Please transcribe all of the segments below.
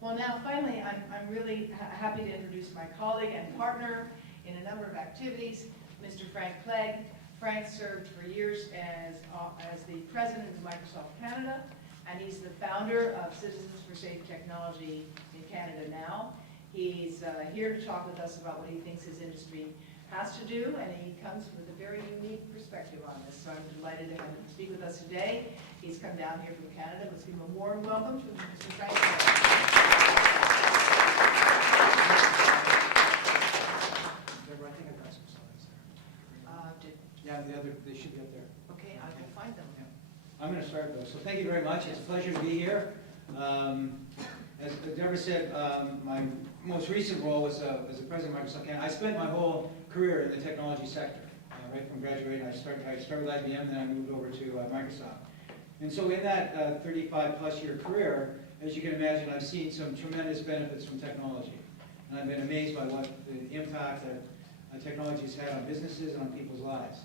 Well, now finally, I'm really happy to introduce my colleague and partner in a number of activities, Mr. Frank Clegg. Frank served for years as the president of Microsoft Canada, and he's the founder of Citizens for Safe Technology in Canada now. He's here to talk with us about what he thinks his industry has to do, and he comes with a very unique perspective on this. So I'm delighted to have him speak with us today. He's come down here from Canada. Let's give him a warm welcome to Mr. Frank Clegg. Devra, I think I've got some slides there. Yeah, they should be up there. Okay, I will find them. Yeah. I'm going to start though. So thank you very much. It's a pleasure to be here. As Devra said, my most recent role was as the president of Microsoft Canada. I spent my whole career in the technology sector. Right from graduating, I started with IBM, then I moved over to Microsoft. And so in that 35-plus year career, as you can imagine, I've seen some tremendous benefits from technology. And I've been amazed by what the impact that technology has had on businesses and on people's lives.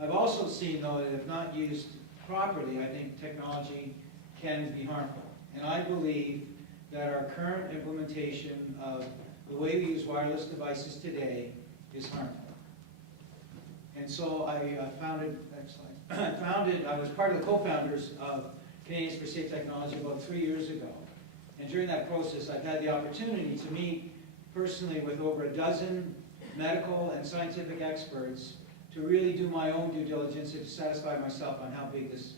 I've also seen, though, that if not used properly, I think technology can be harmful. And I believe that our current implementation of the way we use wireless devices today is harmful. And so I I was part of the co-founders of Canadians for Safe Technology about 3 years ago. And during that process, I've had the opportunity to meet personally with over a dozen medical and scientific experts to really do my own due diligence and to satisfy myself on how big this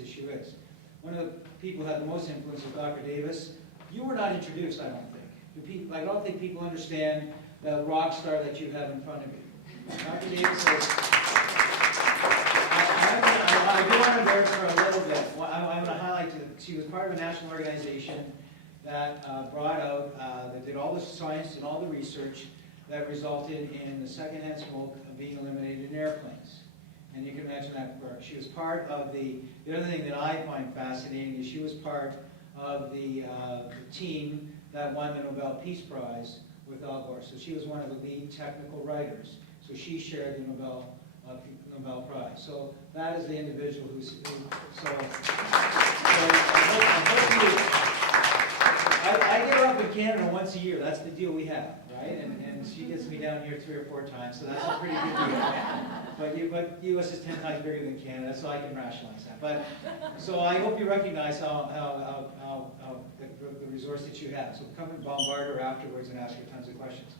issue is. One of the people who had the most influence was Dr. Davis. You were not introduced, I don't think. I don't think people understand the rock star that you have in front of you. Dr. Davis says, I do want to embarrass her a little bit. I'm going to highlight that she was part of a national organization that brought out, that did all the science and all the research that resulted in the secondhand smoke being eliminated in airplanes. And you can imagine that work. She was part of the other thing that I find fascinating is she was part of the team that won the Nobel Peace Prize with Al Gore. So she was one of the lead technical writers. So she shared the Nobel Prize. So that is the individual I get her up in Canada once a year. That's the deal we have, right? And she gets me down here 3 or 4 times, so that's a pretty good deal. But U.S. is 10 times bigger than Canada, so I can rationalize that. But so I hope you recognize how the resource that you have. So come and bombard her afterwards and ask her tons of questions.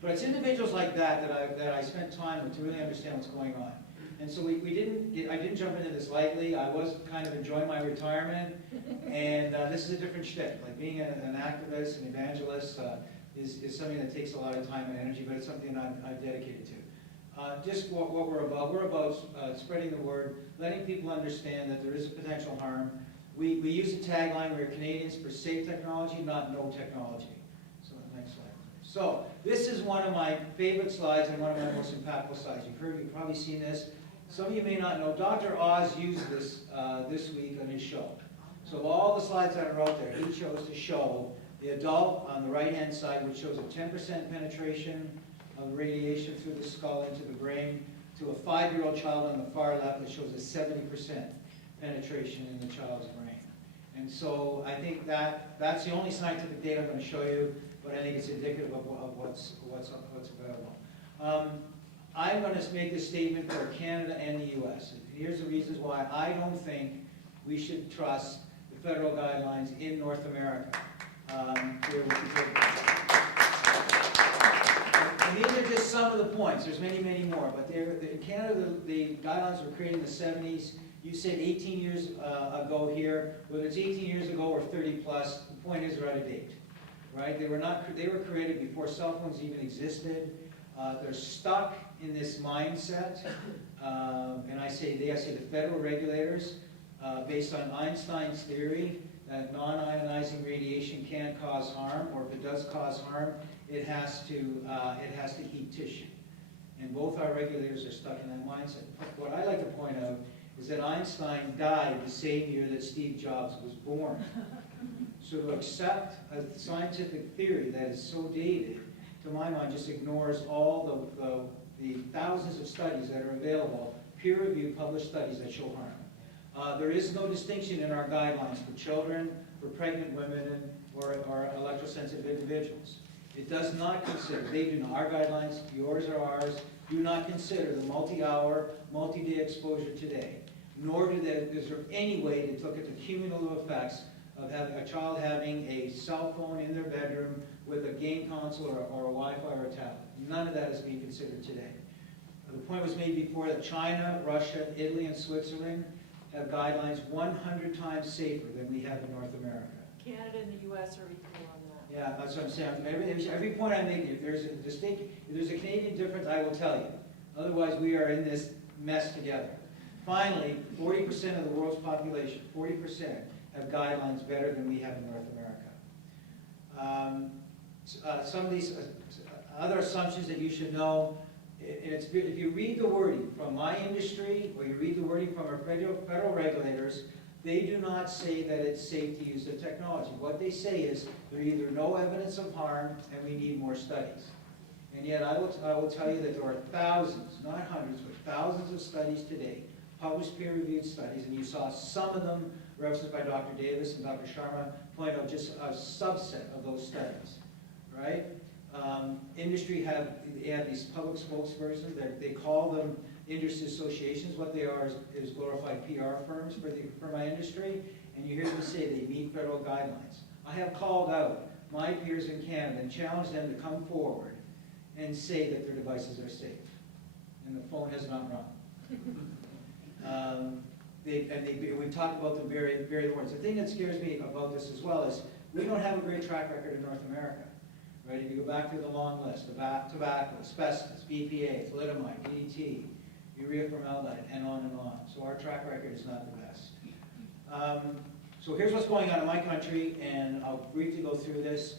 But it's individuals like that I spent time with to really understand what's going on. And so I didn't jump into this lightly. I was kind of enjoying my retirement, and this is a different shtick. Like being an activist, an evangelist is something that takes a lot of time and energy, but it's something I'm dedicated to. Just what we're about. We're about spreading the word, letting people understand that there is a potential harm. We use a tagline, we're Canadians for safe technology, not no technology. So next slide. So this is one of my favorite slides and one of my most impactful slides. You've probably seen this. Some of you may not know, Dr. Oz used this this week on his show. So of all the slides that are out there, he chose to show the adult on the right-hand side, which shows a 10% penetration of radiation through the skull into the brain, to a 5-year-old child on the far left that shows a 70% penetration in the child's brain. And so I think that's the only scientific data I'm going to show you, but I think it's indicative of what's available. I'm going to make this statement for Canada and the U.S. Here's the reasons why I don't think we should trust the federal guidelines in North America. And these are just some of the points. There's many, many more. But in Canada, the guidelines were created in the 70s. You said 18 years ago here. Whether it's 18 years ago or 30 plus, the point is they're out of date. Right? They were created before cell phones even existed. They're stuck in this mindset, and I say the federal regulators, based on Einstein's theory that non-ionizing radiation can cause harm, or if it does cause harm, it has to heat tissue. And both our regulators are stuck in that mindset. What I like to point out is that Einstein died the same year that Steve Jobs was born. So to accept a scientific theory that is so dated, to my mind, just ignores all the thousands of studies that are available, peer-reviewed, published studies that show harm. There is no distinction in our guidelines for children, for pregnant women, or electrosensitive individuals. It does not consider, they do not, our guidelines, yours or ours, do not consider the multi-hour, multi-day exposure today, nor is there any way to look at the cumulative effects of having a child having a cell phone in their bedroom with a game console or a Wi-Fi or a tablet. None of that is being considered today. The point was made before that China, Russia, Italy, and Switzerland have guidelines 100 times safer than we have in North America. Canada and the U.S. are equal on that. Yeah, that's what I'm saying. Every point I'm making, if there's a Canadian difference, I will tell you. Otherwise, we are in this mess together. Finally, 40% of the world's population, 40%, have guidelines better than we have in North America. Some of these other assumptions that you should know, if you read the wording from my industry, or you read the wording from our federal regulators, they do not say that it's safe to use the technology. What they say is there's either no evidence of harm and we need more studies. And yet I will tell you that there are thousands, not hundreds, but thousands of studies today, published peer-reviewed studies, and you saw some of them referenced by Dr. Davis and Dr. Sharma point out just a subset of those studies, right? Industry have these public spokespersons. They call them industry associations. What they are is glorified PR firms for my industry, and you hear them say they meet federal guidelines. I have called out my peers in Canada and challenged them to come forward and say that their devices are safe, and the phone has not rung. We've talked about them very words. The thing that scares me about this as well is we don't have a great track record in North America. Right? If you go back through the long list, tobacco, asbestos, BPA, thalidomide, DDT, urea formaldehyde, and on and on. So our track record is not the best. So here's what's going on in my country, and I'll briefly go through this.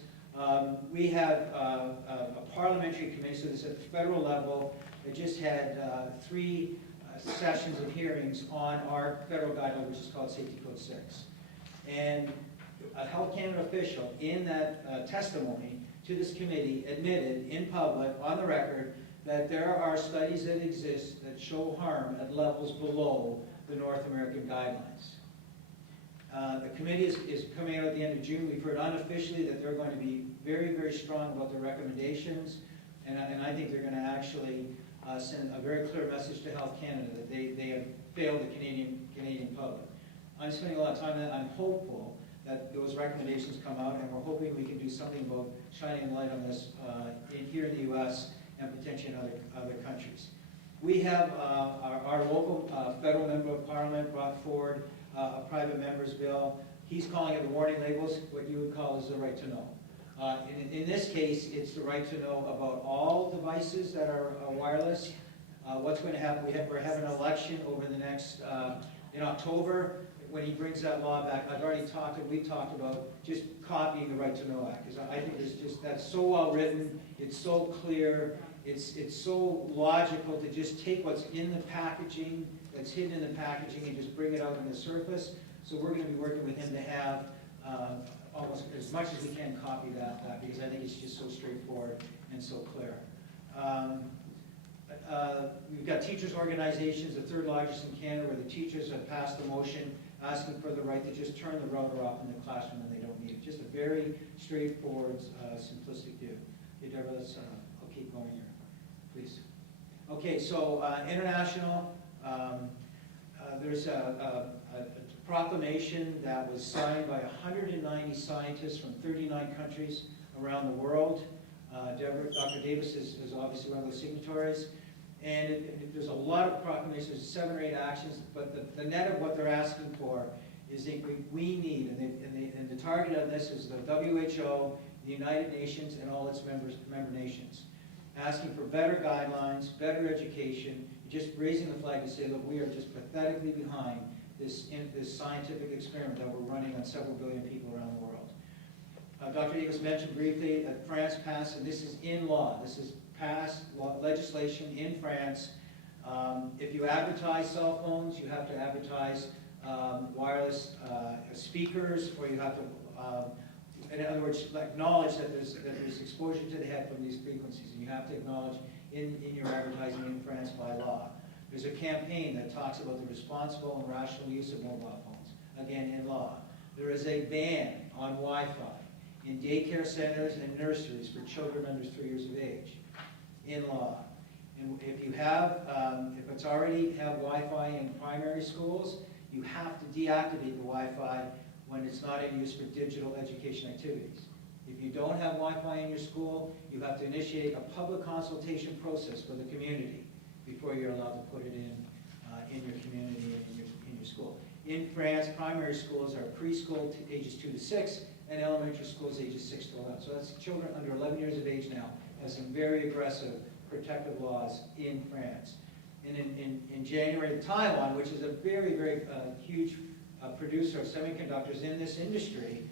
We have a parliamentary committee, so this is at the federal level. It just had 3 sessions of hearings on our federal guideline, which is called Safety Code 6. And a Health Canada official in that testimony to this committee admitted in public, on the record, that there are studies that exist that show harm at levels below the North American guidelines. The committee is coming out at the end of June. We've heard unofficially that they're going to be very strong about their recommendations, and I think they're going to actually send a very clear message to Health Canada that they have failed the Canadian public. I'm spending a lot of time on that. I'm hopeful that those recommendations come out, and we're hoping we can do something about shining a light on this here in the U.S. and potentially in other countries. We have our local federal member of parliament brought forward a private member's bill. He's calling it the warning labels, what you would call is the right to know. In this case, it's the right to know about all devices that are wireless. What's going to happen, we're having an election over the next, in October. When he brings that law back, we've talked about just copying the Right to Know Act. Because I think that's so well written, it's so clear, it's so logical to just take what's in the packaging, that's hidden in the packaging, and just bring it out on the surface. So we're going to be working with him to have almost as much as we can copy that because I think it's just so straightforward and so clear. We've got teachers' organizations, the 3rd largest in Canada, where the teachers have passed a motion asking for the right to just turn the router off in the classroom when they don't need it. Just a very straightforward, simplistic view. Okay, Devra, I'll keep going here, please. Okay, so international, there's a proclamation that was signed by 190 scientists from 39 countries around the world. Dr. Davis is obviously one of those signatories. And there's a lot of proclamations, 7 or 8 actions, but the net of what they're asking for is that we need, and the target of this is the WHO, the United Nations, and all its member nations, asking for better guidelines, better education, just raising the flag to say, look, we are just pathetically behind this scientific experiment that we're running on several billion people around the world. Dr. Davis mentioned briefly that France passed, and this is in law, this is passed legislation in France. If you advertise cell phones, you have to advertise wireless speakers, or you have to, in other words, acknowledge that there's exposure to the head from these frequencies, and you have to acknowledge in your advertising in France by law. There's a campaign that talks about the responsible and rational use of mobile phones, again in law. There is a ban on Wi-Fi. in daycare centers and nurseries for children under 3 years of age, in law. And if you have, if it's already have Wi-Fi in primary schools, you have to deactivate the Wi-Fi when it's not in use for digital education activities. If you don't have Wi-Fi in your school, you have to initiate a public consultation process for the community before you're allowed to put it in your community and in your school. In France, primary schools are preschool to ages 2 to 6, and elementary schools ages 6 to 11. So that's children under 11 years of age now. Has some very aggressive protective laws in France. And in January, Taiwan, which is a very, very huge producer of semiconductors in this industry,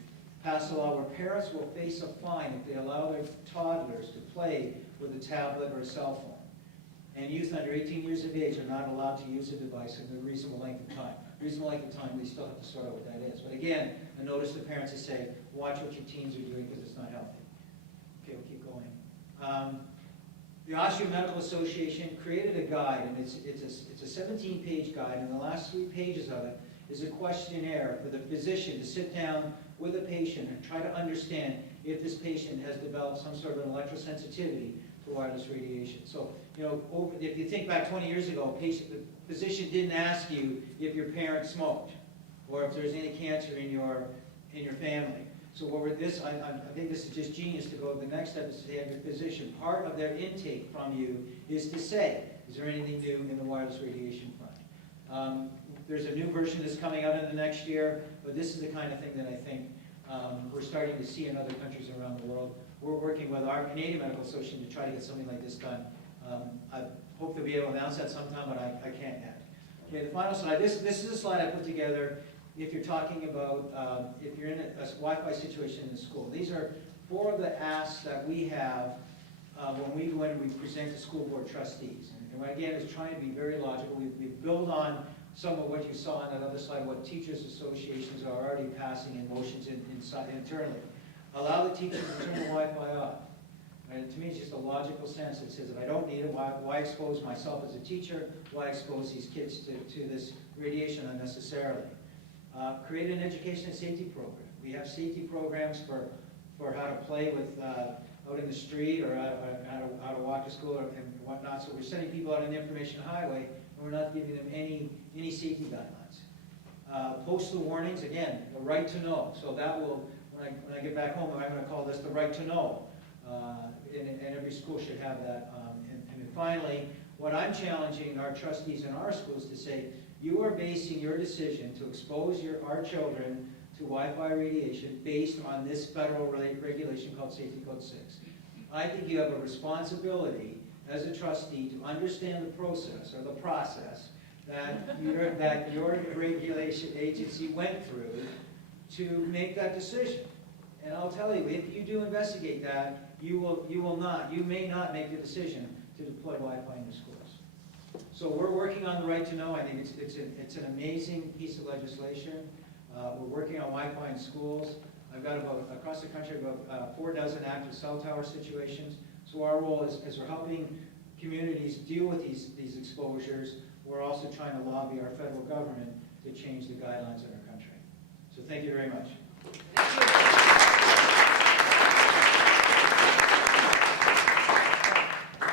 passed a law where parents will face a fine if they allow their toddlers to play with a tablet or a cell phone. And youth under 18 years of age are not allowed to use a device in a reasonable length of time. Reasonable length of time, they still have to sort out what that is. But again, a notice to parents to say, watch what your teens are doing because it's not healthy. Okay, we'll keep going. The Austrian Medical Association created a guide, and it's a 17-page guide, and the last 3 pages of it is a questionnaire for the physician to sit down with a patient and try to understand if this patient has developed some sort of an electrosensitivity to wireless radiation. So, you know, if you think back 20 years ago, the physician didn't ask you if your parents smoked or if there's any cancer in your family. So what we're I think this is just genius to go to the next step is to have your physician. Part of their intake from you is to say, is there anything new in the wireless radiation front? There's a new version that's coming out in the next year, but this is the kind of thing that I think we're starting to see in other countries around the world. We're working with our Canadian Medical Association to try to get something like this done. I hope to be able to announce that sometime, but I can't yet. Okay, the final slide. This is a slide I put together if you're talking about, if you're in a Wi-Fi situation in the school. These are 4 of the asks that we have when we go in and we present to school board trustees. And again, it's trying to be very logical. We build on some of what you saw on that other slide, what teachers' associations are already passing in motions internally. Allow the teacher to turn the Wi-Fi off. And to me, it's just a logical sense that says, if I don't need it, why expose myself as a teacher? Why expose these kids to this radiation unnecessarily? Create an education and safety program. We have safety programs for how to play with out in the street or how to walk to school and whatnot. So we're sending people out on the information highway, and we're not giving them any safety guidelines. Postal warnings, again, the right to know. So that will, when I get back home, I'm going to call this the right to know. And every school should have that. And then finally, what I'm challenging our trustees in our schools to say, you are basing your decision to expose our children to Wi-Fi radiation based on this federal regulation called Safety Code 6. I think you have a responsibility as a trustee to understand the process or the process that your regulation agency went through to make that decision. And I'll tell you, if you do investigate that, you may not make the decision to deploy Wi-Fi in your schools. So we're working on the right to know. I think it's an amazing piece of legislation. We're working on Wi-Fi in schools. I've got across the country about 4 dozen active cell tower situations. So our role is, as we're helping communities deal with these exposures, we're also trying to lobby our federal government to change the guidelines in our country. So thank you very much. Thank you.